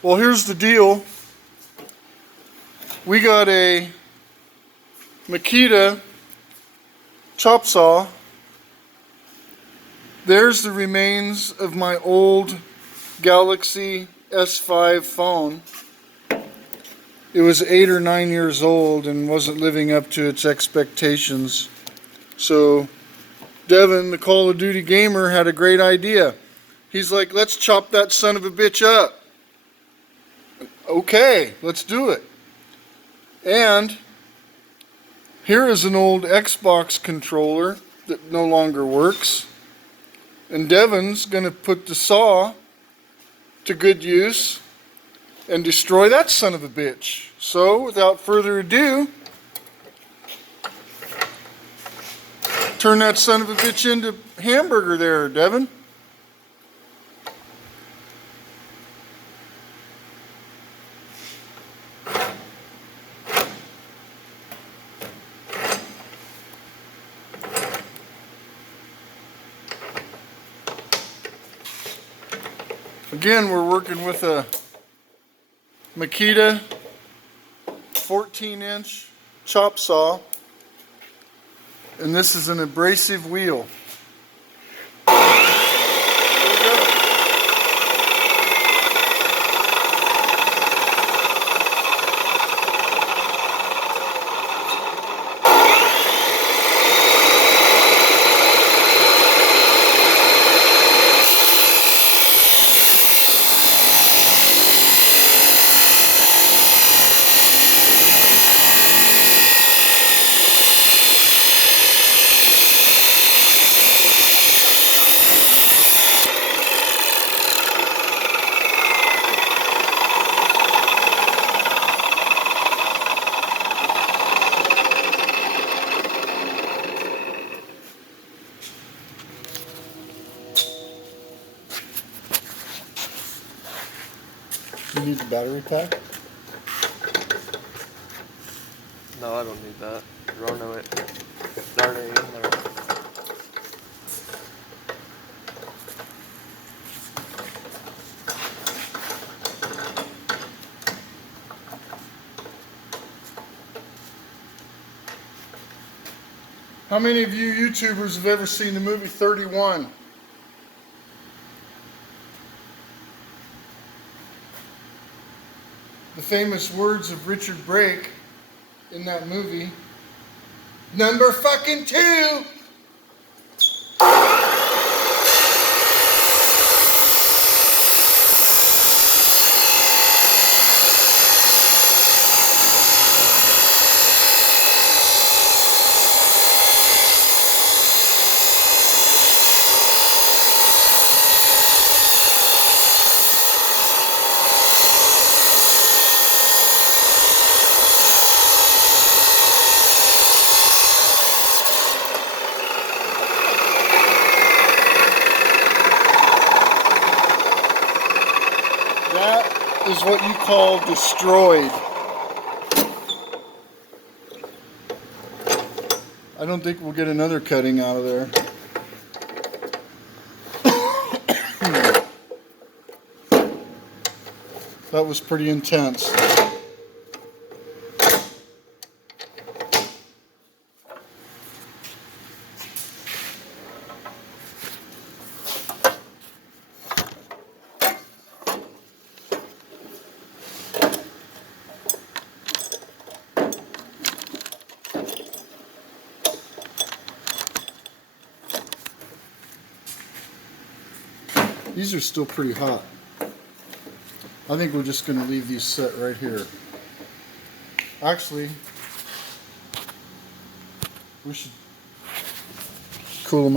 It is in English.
Well, here's the deal. We got a Makita chop saw. There's the remains of my old Galaxy S5 phone. It was 8 or 9 years old and wasn't living up to its expectations. So Devin, the Call of Duty gamer, had a great idea. He's like, let's chop that son of a bitch up. Okay, let's do it. And here is an old Xbox controller that no longer works. And Devin's going to put the saw to good use and destroy that son of a bitch. So, without further ado, turn that son of a bitch into hamburger there, Devin. Again, we're working with a Makita 14-inch chop saw, and this is an abrasive wheel. You need the battery pack? No, I don't need that. Run away. Darn it, there. How many of you YouTubers have ever seen the movie 31? The famous words of Richard Brake in that movie, number fucking 2! That is what you call destroyed. I don't think we'll get another cutting out of there. That was pretty intense. These are still pretty hot. I think we're just going to leave these set right here. Actually, we should cool them off.